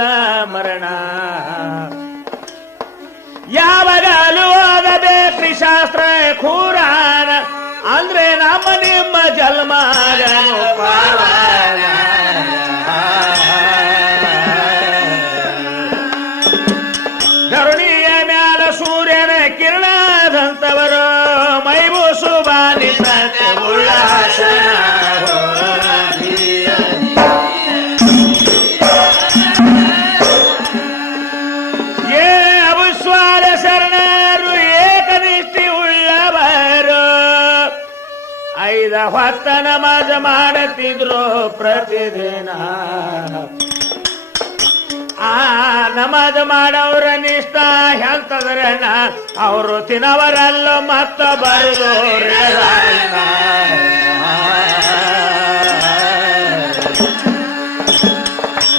ಇಲ್ಲ ಮರಣ ಯಾವಾಗಲೂ ಓದಬೇಕ್ರಿ ಶಾಸ್ತ್ರ ಖೂರಾನ ಅಂದ್ರೆ ನಮ್ಮ ನಿಮ್ಮ ಜನ್ಮ ಧರಣಿಯ ಮ್ಯಾಲ ಸೂರ್ಯನ ಕಿರಣದಂತವರು ಮೈಬೂಸು ಬಾಲಿತ ಉಲ್ಲಾಸನ ಹೊತ್ತ ನಮಾಜ ಮಾಡುತ್ತಿದ್ರು ಪ್ರತಿದಿನ ಆ ನಮಾಜ ಮಾಡವ್ರ ನಿಷ್ಠ ಎಂತದ್ರಣ್ಣ ಅವರು ತಿನ್ನವರಲ್ಲೋ ಮತ್ತ ಬರುದೋರ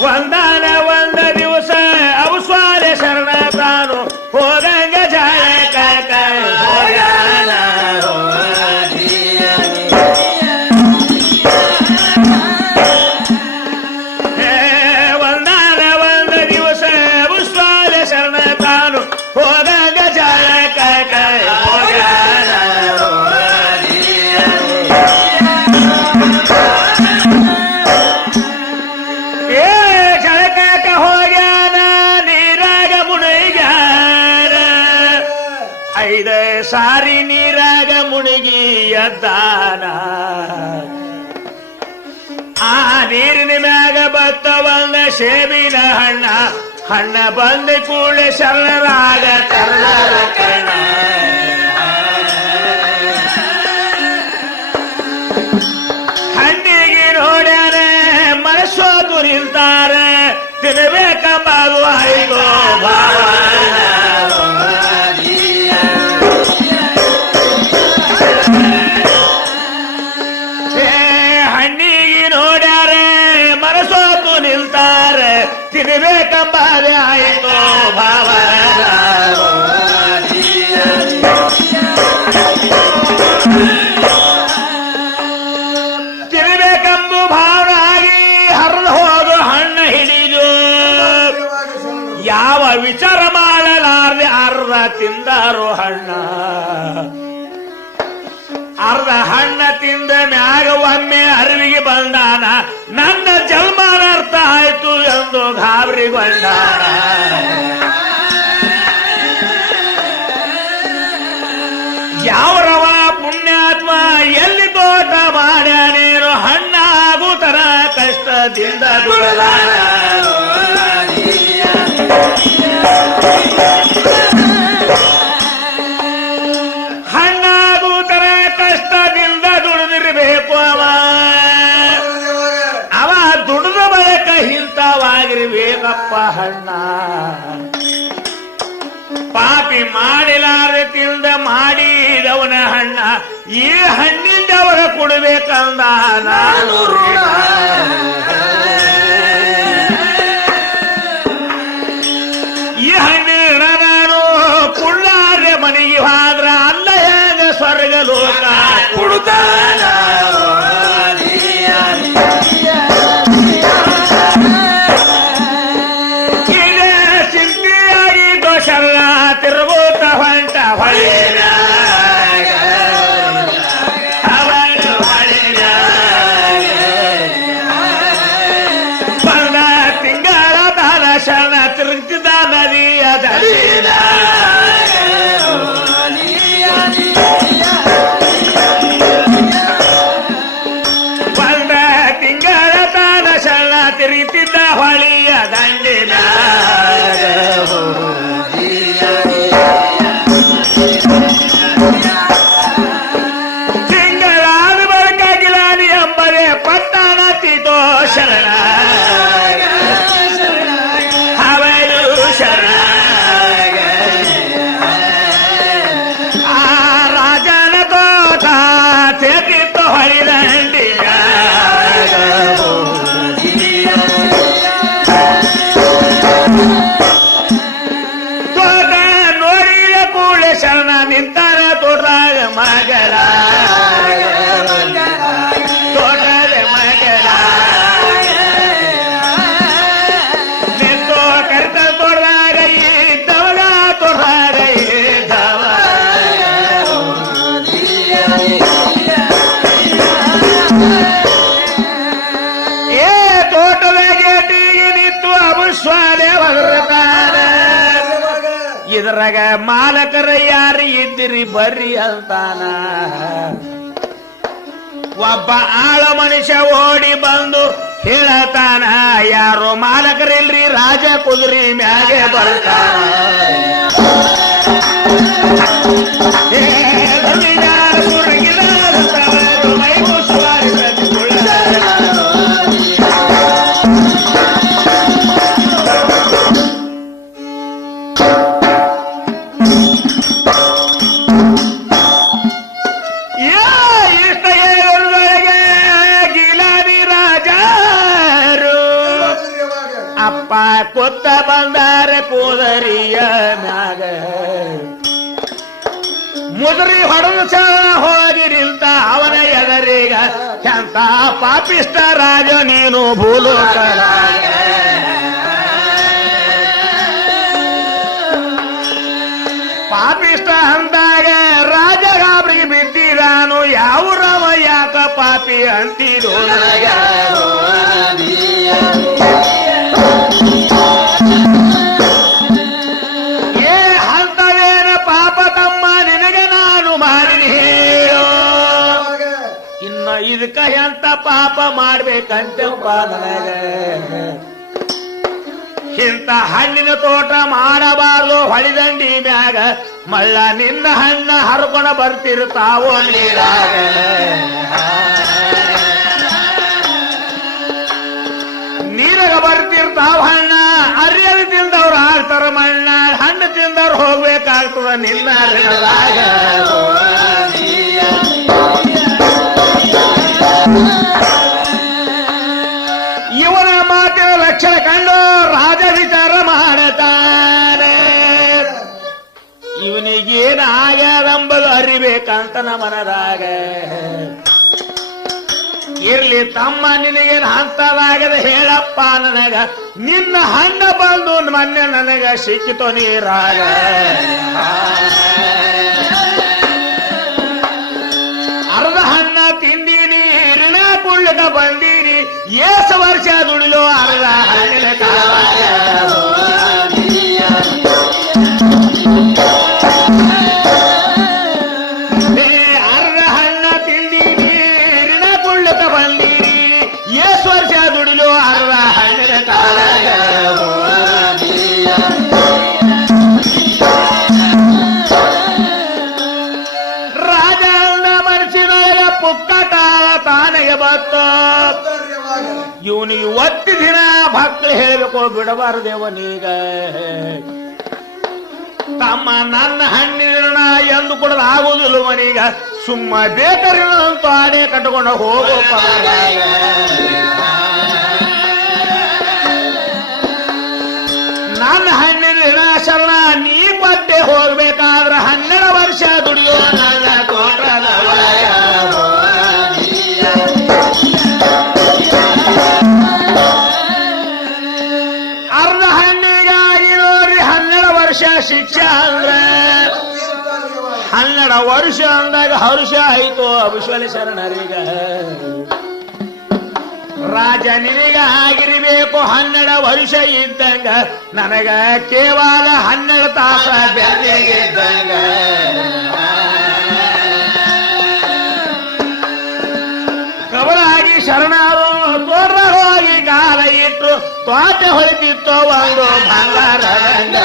ಒಂದಾನ ಒಂದ ದಿವಸ ಅವಸ್ವಾದ ಶರಣ ತಾನು ಹೋದಂಗ ಜಾಯ ಸಾರಿ ನೀರಾಗ ಮುಳುಗಿ ಎದ್ದಾನ ಆ ನೀರಿನ ಮ್ಯಾಗ ಬತ್ತ ಬಂದ ಸೇಬಿನ ಹಣ್ಣ ಬಂದ ಕೂಳೆ ಶರಣರಾಗ ತರ್ಲಾರ ಕಣ ಹಣ್ಣಿಗೆ ನೋಡ್ಯಾರ ಮನಸ್ಸೋದು ನಿಲ್ತಾರ ತಿನ್ನಬೇಕಂಬದು ಆಯ್ಗೋ ಭಾವ ತಿನ್ನಬೇಕಂಬಾದೆ ಆಯಿತು ಭಾವ ತಿನ್ನಬೇಕೆಂಬ ಭಾವನಾಗಿ ಹರಿದು ಹೋದು ಹಣ್ಣು ಹಿಡಿದು ಯಾವ ವಿಚಾರ ಮಾಡಲಾರ್ದೆ ಅರ್ಧ ತಿಂದಾರು ಹಣ್ಣ ಅರ್ಧ ಹಣ್ಣ ತಿಂದ ಮ್ಯಾಗ ಒಮ್ಮೆ ಅರಿವಿಗೆ ಬಂದಾನ ನನ್ನ ಜನ್ಮನ ಅರ್ಥ ಆಯ್ತು ಎಂದು ಗಾಬರಿಗೊಂಡಾನ ಯಾವರವ ಪುಣ್ಯಾತ್ಮ ಎಲ್ಲಿ ತೋಟ ಮಾಡ್ಯಾನೇನು ಹಣ್ಣಾಗುತ್ತರ ಕಷ್ಟದಿಂದ ದುಡಲಾನ ವೇಗಪ್ಪ ಹಣ್ಣ ಪಾಪಿ ಮಾಡಿಲಾರೆ ತಿಳ್ದ ಮಾಡಿದವನ ಹಣ್ಣ ಈ ಹಣ್ಣಿಂದ ಅವರ ಕೊಡಬೇಕಂದ ನಾನು ಈ ಹಣ್ಣಿನ ನಾನು ಕುಳ್ಳಾರೆ ಮನೆಗೆ ಹೋದ್ರ ಅಲ್ಲ ಹೇಗ ಸ್ವರ್ಗ ಲೋಕ ಕೊಡುತ್ತಾನ ತಿರುಗುತ್ತ ಹೊಂಟ ಹೊಳಿನ ಬಂದ ತಿಂಗಳ ದಾನ ಶರಣ ತಿರುಗುತ್ತಿದ್ದ ನದಿಯ ದಲಿನ ಬಂದ ತಿಂಗಳ ದಾನ ಶರಣ ತಿರುಗುತ್ತಿದ್ದ ಹೊಳಿಯ ದಂಡಿನ ತಿಂಗಳಾದ ಬಳಿಕ ಗಿಲಾನಿ ಎಂಬರೆ ಪಟ್ಟಣ ತಿತೋ ಶರಣ ಅವನು ಶರಣ ಅದ್ರಾಗ ಮಾಲಕರ ಯಾರು ಇದ್ದಿರಿ ಬರ್ರಿ ಅಂತಾನ. ಒಬ್ಬ ಆಳ ಮನುಷ್ಯ ಓಡಿ ಬಂದು ಹೇಳತಾನ, ಯಾರು ಮಾಲಕರಿಲ್ರಿ ರಾಜ ಕುದುರೆ ಮ್ಯಾಗೆ ಬರ್ತಾನ. ಅಪ್ಪ ಕೊತ್ತ ಬಂದಾರ ಕೂದರಿಯ ಮ್ಯಾಗ ಮುದುರಿ ಹೊಡೆದು ಹೋಗಿರಿಲ್ತ ಅವನ ಎದರೀಗ ಎಂತ ಪಾಪಿಷ್ಟ ರಾಜ ನೀನು ಭೂಲೋಕ. ಪಾಪಿಷ್ಟ ಅಂದಾಗ ರಾಜ ಗಾಬರಿಗೆ ಬಿದ್ದಿದಾನು, ಯಾವ ರವ ಯಾಕ ಪಾಪಿ ಅಂತಿರೋ. ಇದಕ್ಕ ಎಂತ ಪಾಪ ಮಾಡ್ಬೇಕಂತಪ್ಪ ನನಗ. ಇಂತ ಹಣ್ಣಿನ ತೋಟ ಮಾಡಬಾರ್ದು ಹೊಳಿದಂಡಿ ಮ್ಯಾಗ, ಮಳ್ಳ ನಿನ್ನ ಹಣ್ಣ ಹರ್ಕೊಂಡ ಬರ್ತಿರ್ತಾವೋ ನೀರಾಗ. ನೀರಾಗ ಬರ್ತಿರ್ತಾವ ಹಣ್ಣ, ಅರಿಯಲು ತಿಂದವ್ರು ಆಗ್ತಾರ ಮಣ್ಣ, ಹಣ್ಣು ತಿಂದವ್ರು ಹೋಗ್ಬೇಕಾಗ್ತದ ನಿನ್ನ ಋಣದಾಗ. ಇವನ ಮಾತಿನ ಲಕ್ಷಣ ಕಂಡು ರಾಜ ವಿಚಾರ ಮಾಡತಾನೆ. ಇವನಿಗೇನಾಗ್ಯದಂಬುದು ಅರಿಬೇಕಂತ ಮನದಾಗ. ಇರ್ಲಿ ತಮ್ಮ, ನಿನಗೇನು ಹಂತದಾಗದ ಹೇಳಪ್ಪ ನನಗ, ನಿನ್ನ ಹಣ್ಣ ಬಂದು ಮೊನ್ನೆ ನನಗ ಸಿಕ್ಕಿತು ನೀರಾಗ. ಅರ್ಧ ಹಣ್ಣ ತಿಂದೀನಿ, ಋಣ ಕುಳ್ಳಕ ಬಂದೀನಿ, ಏಸು ವರ್ಷ ದುಡಿಲೋ ಅರ್ಧ ಹಣ್ಣಿನ ಕಾಲಾಗ. ಅರ್ಧ ಹಣ್ಣ ತಿಂದೀನಿ, ಋಣ ಕುಳ್ಳಕ ಬಂದೀನಿ, ಏಸು ವರ್ಷ ದುಡಿಲೋ ಅರ್ಧ ಹಣ್ಣಿನ ಕಾಲಾಗ. ರಾಜ ಅಂದ ಮನಸ್ಸಿನೊಳಗ ಪುಕ್ಕಟ ತಾನೆಗೆ ಬತ್ತ. ಇವನಿಗೆ ಒತ್ತಿ ದಿನ ಭಕ್ತರು ಹೇಳಬೇಕು, ಬಿಡಬಾರದೇವನೀಗ. ತಮ್ಮ ನನ್ನ ಹಣ್ಣಿನ ಎಂದು ಕೂಡ ಆಗುವುದಿಲ್ಲ ಮನೀಗ, ಸುಮ್ಮ ಬೇಕರಿನಂತೂ ಆಡೆ ಕಟ್ಕೊಂಡು ಹೋಗೋ. ನನ್ನ ಹಣ್ಣಿನ ವಿನಾಶನ ನೀ ಪಟ್ಟೆ ಹೋಗ್ಬೇಕಾದ್ರ 12 ವರ್ಷ ದುಡಿಯೋ ನನ್ನ ತೋಟದ ಒಳಗ. ಅರ್ಧ ಹಣ್ಣಿಗಾಗಿ ನೋಡ್ರಿ 12 ವರ್ಷ ಶಿಕ್ಷೆ ಅಂದ್ರೆ, 12 ವರ್ಷ ಅಂದಾಗ ಹರುಷ ಆಯ್ತು ಅಭಿಶ್ವಲಿ ಶರಣರಿಗ. ರಾಜ ನಿನಗ ಆಗಿರಬೇಕು 12 ವರ್ಷ ಇದ್ದಂಗ, ನನಗ ಕೇವಲ 12 ತಾಸ ಬೆನ್ನಿಗಿದ್ದಂಗ. ಕವಲಾಗಿ ಶರಣರು ತೋರ ಹೋಗಿ ಕಾಲ ಇಟ್ಟು ತೋಟ ಹೊಳಿತಿತ್ತು ಒಂದು ಬಂಗಾರದಂಗ.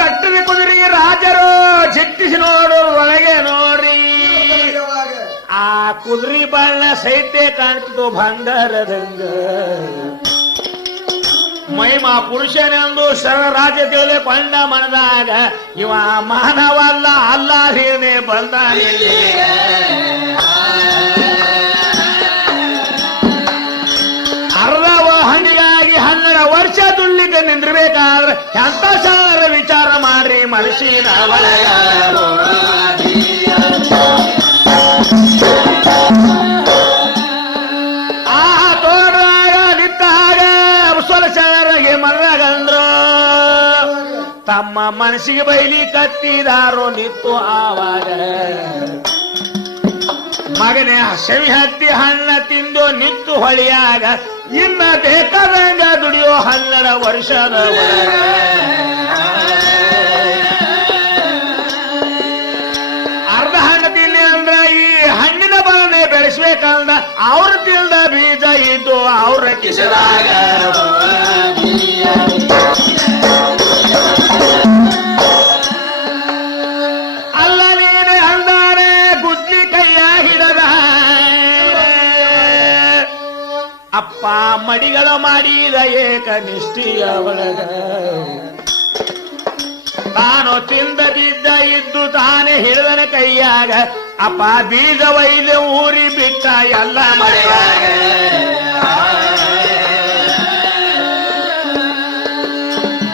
ಕಟ್ಟಿದ ಕುದುರೆಗೆ ರಾಜರು ಜಿಟ್ಟಿಸಿ ನೋಡು ಒಳಗೆ ನೋಡ್ರಿ, ಆ ಕುದುರೆ ಬಣ್ಣ ಸೈತೆ ಕಾಣ್ತಿತ್ತು ಬಂಗಾರದಂಗ. ಮಹಿಮಾ ಪುರುಷನೆಂದು ಶರಣರಾಜ ತಿಳಿದುಕೊಂಡ ಮನದಾಗ, ಇವ ಮಾನವಲ್ಲ ಅಲ್ಲ ಹೀನೆ ಬಂದ. ಅರ್ಧ ಹಣ್ಣಿಗಾಗಿ 12 ವರ್ಷ ದುಡ್ಲಿಕ್ಕೆ ನಿಂದಿರ್ಬೇಕಾದ್ರೆ ಎಂತ ಶರಣರ ವಿಚಾರ ಮಾಡ್ರಿ ಮನಸ್ಸಿನ ಒಳಗ. ಆ ತೋಟದಾಗ ನಿಂತಾಗ ಶರಣರಿಗೆ ಮನಗಂದ್ರು, ತಮ್ಮ ಮನಸ್ಸಿಗೆ ಬೈಲಿ ಕತ್ತಿದಾರೋ ನಿತ್ತು ಆವಾಗ. ಮಗನೇ ಸವಿ ಹತ್ತಿ ಹಣ್ಣ ತಿಂದು ನಿತ್ತು ಹೊಳಿಯಾಗ, ಇನ್ನ ಬೇಕಾದಂಗ ದುಡಿಯೋ 12 ವರ್ಷದ ಅರ್ಧ ಹಣ್ಣು ತಿನ್ನಿ ಅಂದ್ರ ಈ ಹಣ್ಣಿನ ಬಲನೆ ಬೆಳೆಸ್ಬೇಕಂದ ಅವ್ರ ತಿಳ್ದ ಬೀಜ ಇದ್ದು ಅವ್ರ ಕಿಸದಾಗ ಅಲ್ಲ ನೀನೆ ಅಂದಾನೆ ಗುದ್ಲಿ ಕೈಯ ಹಿಡದ ಅಪ್ಪ ಮಡಿಗಳ ಮಾಡಿದ ಏಕನಿಷ್ಠಿಯ ಒಳಗ ತಾನು ತಿಂದ ಬಿದ್ದ ಇದ್ದು ತಾನೇ ಹಿಡಿದನ ಕೈಯಾಗ ಅಪ್ಪ ಬೀಜ ಒಯ್ದು ಊರಿ ಬಿಟ್ಟ ಎಲ್ಲ ಮಳೆಯಾಗ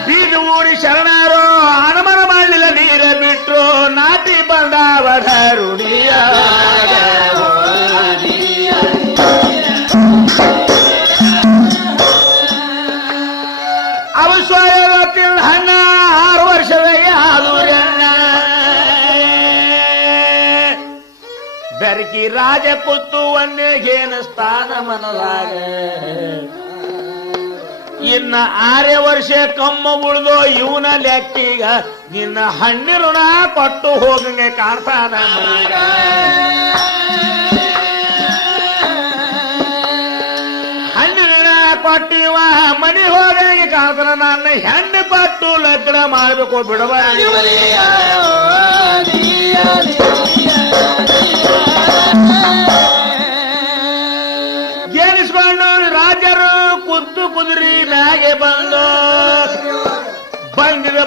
ಬೀಜ ಊರಿ ಶರಣರು ಹನುಮನ ಮಾಡಲಿಲ್ಲ ನೀರ ಬಿಟ್ಟು ನಾಟಿ ಬಂದವರ ರುಡಿಯ ಹಣ್ಣ 6 ವರ್ಷದ ಆದೂರಣ್ಣ ಬೆರಕಿ ರಾಜ ಕೂತು ಒಂದೇಗೇನ ಸ್ಥಾನ ಮನದಾಗ ಇನ್ನ 6 ವರ್ಷ ಕಮ್ಮ ಉಳಿದೋ ಇವನ ಲೆಕ್ಕೀಗ ನಿನ್ನ ಹಣ್ಣಿ ಋಣ ಕೊಟ್ಟು ಹೋಗಂಗೆ ಕಾಣ್ತಾನ ಕೊಟ್ಟಿವ ಮನಿ ಹೋಗಿ ಕಾಣ್ತಾನ ನನ್ನ ಹೆಣ್ಣು ಕೊಟ್ಟು ಲಗ್ನ ಮಾಡಬೇಕು ಬಿಡವ ಗೆನಿಸ್ಕೊಂಡು ರಾಜರು ಕುದ್ದು ಕುದುರಿ ಮ್ಯಾಗೆ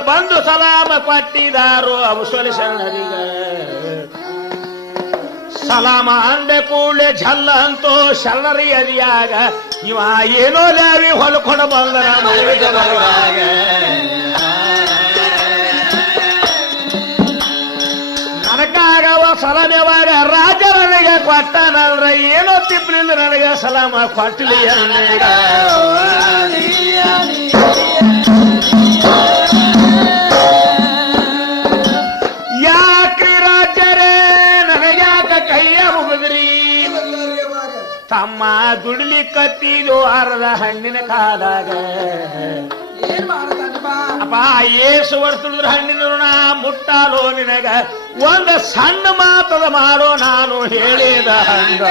ಬಂದು ಸಲಾಮ ಕೊಟ್ಟಿದಾರು ಅವಸಲಿ ಶರಣರಿಗ ಸಲಾಮ ಅಂದೆ ಕೂಡಲೇ ಝಲ್ಲ ಅಂತೋ ಶರಣರಿ ಅದಿಯಾಗ ಇವ ಏನೋ ಲಾವಿ ಹೊಲ್ಕೊಂಡು ಬಂದನ ಮನೆಯಾಗ ನನಗಾಗವ ಸಲಾಮ್ಯವಾಗ ರಾಜ ನನಗೆ ಕೊಟ್ಟನಂದ್ರ ಏನೋ ತಿಪ್ಪಲಿಲ್ಲ ನನಗೆ ಸಲಾಮ ಕೊಟ್ಟಲಿ ಯಾಕ್ರಿ ರಾಜರೇ ನನಗ್ಯಾಕ ಕೈಯ ಮುಗಿದ್ರಿ ತಮ್ಮ ದುಡ್ಲಿ ಕತ್ತಿದು ಅರ್ಧ ಹಣ್ಣಿನ ಕಾದಾಗ ಅಪ್ಪ ಏಸು ವರ್ಷ ಹಣ್ಣಿನ ಋಣ ಮುಟ್ಟಾಲೋ ನಿನಗ ಒಂದು ಸಣ್ಣ ಮಾತದ ಮಾಡೋ ನಾನು ಹೇಳಿದ ಹಂಗ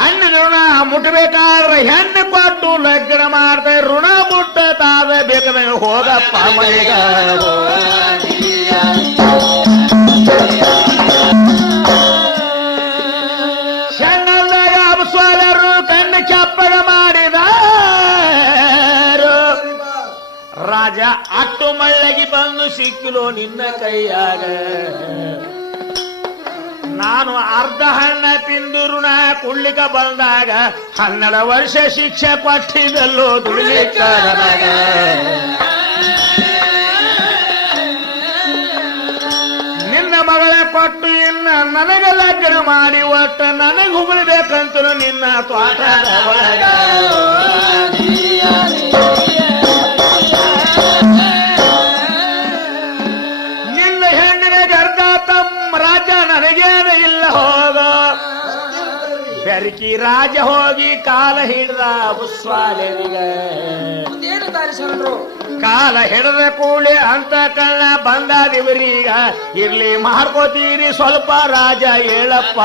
ಹಣ್ಣಿನ ಋಣ ಮುಟ್ಟಬೇಕಾದ್ರೆ ಹೆಣ್ಣು ಕೊಟ್ಟು ಲಗ್ನ ಮಾಡ್ತಾ ಋಣ ಮುಟ್ಟತಾದ ಬೇಕಾದಂಗ ಹೋಗಪ್ಪ ಮನೆಗ ಶಣ್ಣಲ್ದಾಗ ಅಬಸ್ವಾಲರು ಕಣ್ಣು ಚಪ್ಪಗ ಮಾಡಿದ ರಾಜ ಅಟ್ಟು ಮಳ್ಳಗಿ ಬಂದು ಸಿಕ್ಕಿಲೋ ನಿನ್ನ ಕೈಯಾಗ ನಾನು ಅರ್ಧ ಹಣ್ಣ ತಿಂದು ಋಣ ಕುಳ್ಳಿಕ ಬಂದಾಗ 12 ವರ್ಷ ಶಿಕ್ಷೆ ಕೊಟ್ಟಿದಲ್ಲೋ ದುಡಿಲಿಕ್ಕ ನಿನ್ನ ಮಗಳ ಕೊಟ್ಟು ಇನ್ನ ನನಗ ಲಗ್ನ ಮಾಡಿ ಒಟ್ಟು ನನಗೆ ಹುಗುಳ್ಬೇಕಂತ ನಿನ್ನ ತ್ವಾಟದ ಒಳಗ ನಿನ್ನ ಹೆಣ್ಣಿನ ಗರ್ಗ ತಮ್ಮ ರಾಜ ನನಗೇನ ಇಲ್ಲ ಹೋಗ ಬೆರಕಿ ರಾಜ ಹೋಗಿ ಕಾಲ ಹಿಡ್ದ ಬುಸ್ವಾಲೆರಿಗ ಕಾಲ ಹಿಡದ ಕೂಳೆ ಅಂತ ಕಳ್ಳ ಬಂದಾದಿವರೀಗ ಇರ್ಲಿ ಮಾಡ್ಕೋತೀರಿ ಸ್ವಲ್ಪ ರಾಜ ಹೇಳಪ್ಪ